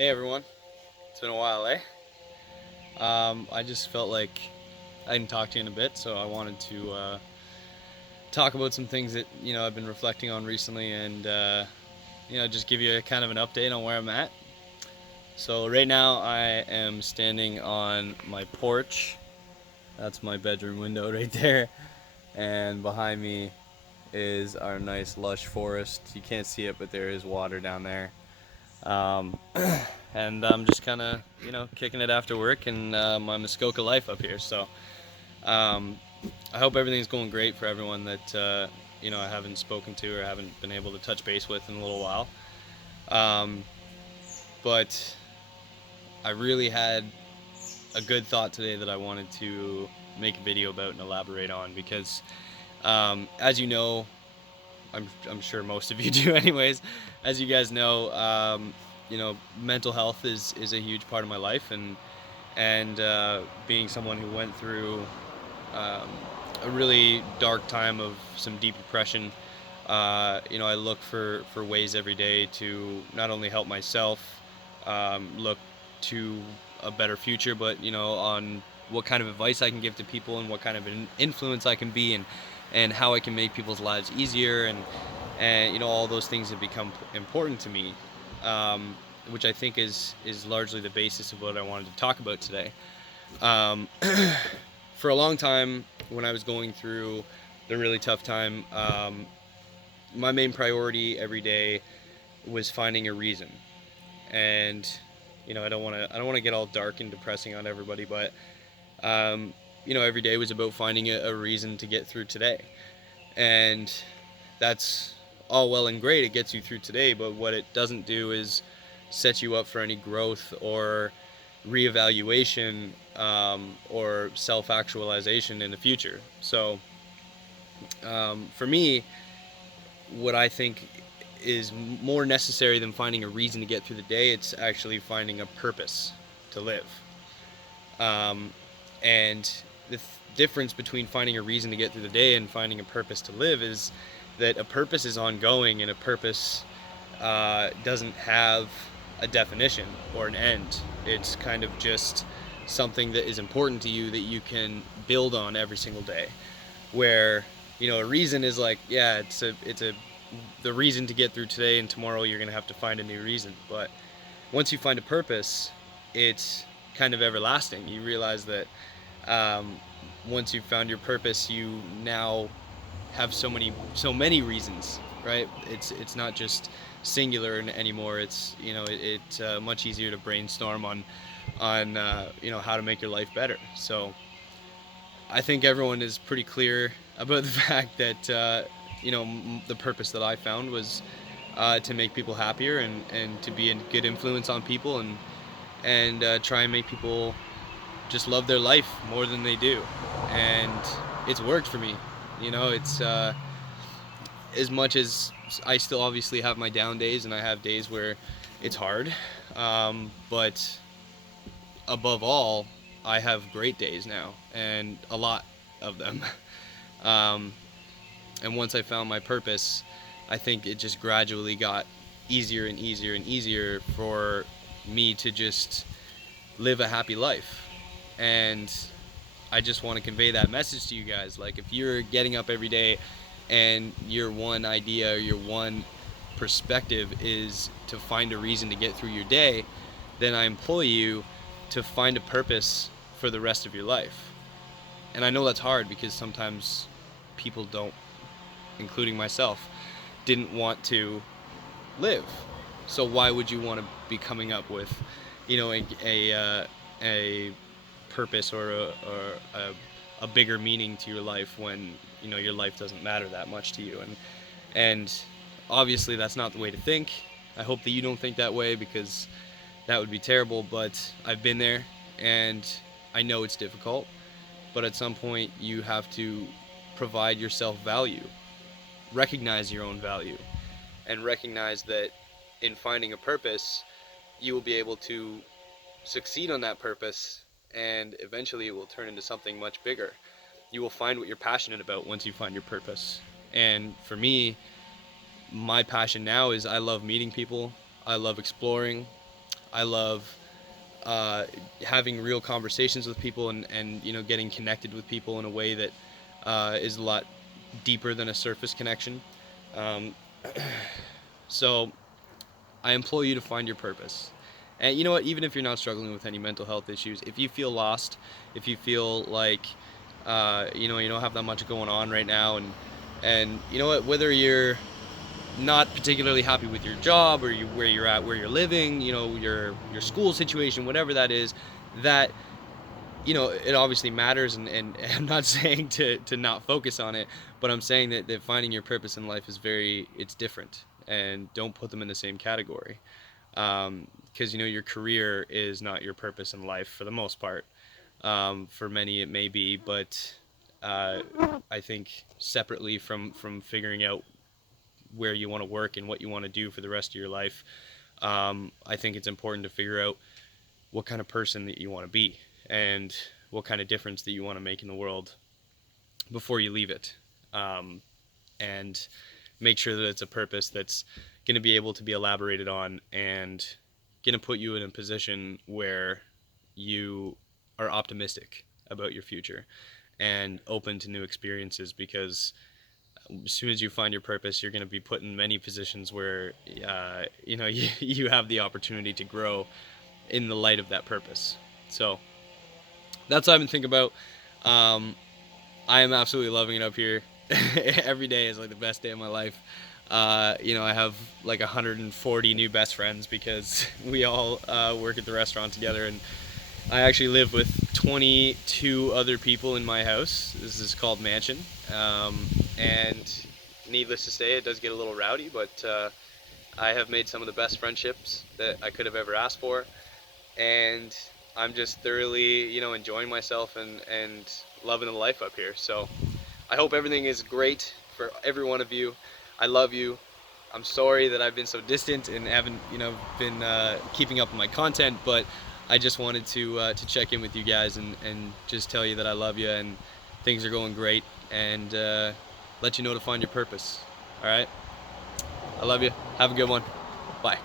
Hey everyone, it's been a while, eh? I just felt like I hadn't talked to you in a bit, so I wanted to talk about some things that I've been reflecting on recently, and just give you a kind of an update on where I'm at. So right now I am standing on my porch. That's my bedroom window right there, and behind me is our nice lush forest. You can't see it, but there is water down there. Um, and I'm just kind of, kicking it after work and my Muskoka life up here. So um, I hope everything's going great for everyone that I haven't spoken to or haven't been able to touch base with in a little while. Um, but I really had a good thought today that I wanted to make a video about and elaborate on because, as you know, I'm sure most of you do, anyways. As you guys know, mental health is a huge part of my life, and being someone who went through um, a really dark time of some deep depression. I look for ways every day to not only help myself look to a better future, but on what kind of advice I can give to people and what kind of an influence I can be, and how I can make people's lives easier, and all those things have become important to me, which I think is largely the basis of what I wanted to talk about today. Um, for a long time, when I was going through the really tough time, my main priority every day was finding a reason. And I don't want to get all dark and depressing on everybody, but every day was about finding a reason to get through today. And that's all well and great. It gets you through today, but what it doesn't do is set you up for any growth or reevaluation, or self-actualization in the future. So for me, what I think is more necessary than finding a reason to get through the day, it's actually finding a purpose to live. Um, and the difference between finding a reason to get through the day and finding a purpose to live is that a purpose is ongoing, and a purpose doesn't have a definition or an end. It's kind of just something that is important to you that you can build on every single day. Where a reason is like, yeah, it's a the reason to get through today, and tomorrow you're gonna have to find a new reason. But once you find a purpose, it's kind of everlasting. You realize that um, once you've found your purpose, you now have so many reasons, right? It's not just singular anymore. It's it's much easier to brainstorm on how to make your life better. So I think everyone is pretty clear about the fact that the purpose that I found was to make people happier, and to be a good influence on people, and try and make people just love their life more than they do. And it's worked for me. It's as much as I still obviously have my down days, and I have days where it's hard, but above all, I have great days now, and a lot of them. um, and once I found my purpose, I think it just gradually got easier and easier and easier for me to just live a happy life. And I just want to convey that message to you guys. Like, if you're getting up every day and your one idea or your one perspective is to find a reason to get through your day, then I implore you to find a purpose for the rest of your life. And I know that's hard because sometimes people don't, including myself, didn't want to live. So why would you want to be coming up with, a purpose or a bigger meaning to your life when your life doesn't matter that much to you? And obviously that's not the way to think. I hope that you don't think that way, because that would be terrible. But I've been there, and I know it's difficult. But at some point, you have to provide yourself value, recognize your own value, and recognize that in finding a purpose, you will be able to succeed on that purpose, and eventually it will turn into something much bigger. You will find what you're passionate about once you find your purpose. And for me, my passion now is I love meeting people, I love exploring, I love having real conversations with people, and you know, getting connected with people in a way that is a lot deeper than a surface connection. Um, so I implore you to find your purpose. And you know what? Even if you're not struggling with any mental health issues, if you feel lost, if you feel like you know, you don't have that much going on right now, and you know what, whether you're not particularly happy with your job, or where you're at, where you're living, you know, your school situation, whatever that is, that, you know, it obviously matters, and I'm not saying to not focus on it, but I'm saying that finding your purpose in life is it's different, and don't put them in the same category. Because you know, your career is not your purpose in life for the most part. For many it may be, but uh, I think separately from figuring out where you want to work and what you want to do for the rest of your life, I think it's important to figure out what kind of person that you want to be, and what kind of difference that you want to make in the world before you leave it. And make sure that it's a purpose that's going to be able to be elaborated on, and going to put you in a position where you are optimistic about your future and open to new experiences, because as soon as you find your purpose, you're going to be put in many positions where you know, you have the opportunity to grow in the light of that purpose. So that's what I've been thinking about. um, I am absolutely loving it up here. Every day is like the best day of my life. You know, I have like 140 new best friends, because we all work at the restaurant together, and I actually live with 22 other people in my house. This is called Mansion. And needless to say, it does get a little rowdy, but I have made some of the best friendships that I could have ever asked for. And I'm just thoroughly, you know, enjoying myself, and loving the life up here. So I hope everything is great for every one of you. I love you. I'm sorry that I've been so distant and haven't, you know, been keeping up with my content, but I just wanted to check in with you guys, and just tell you that I love you, and things are going great, and let you know to find your purpose. All right? I love you. Have a good one. Bye.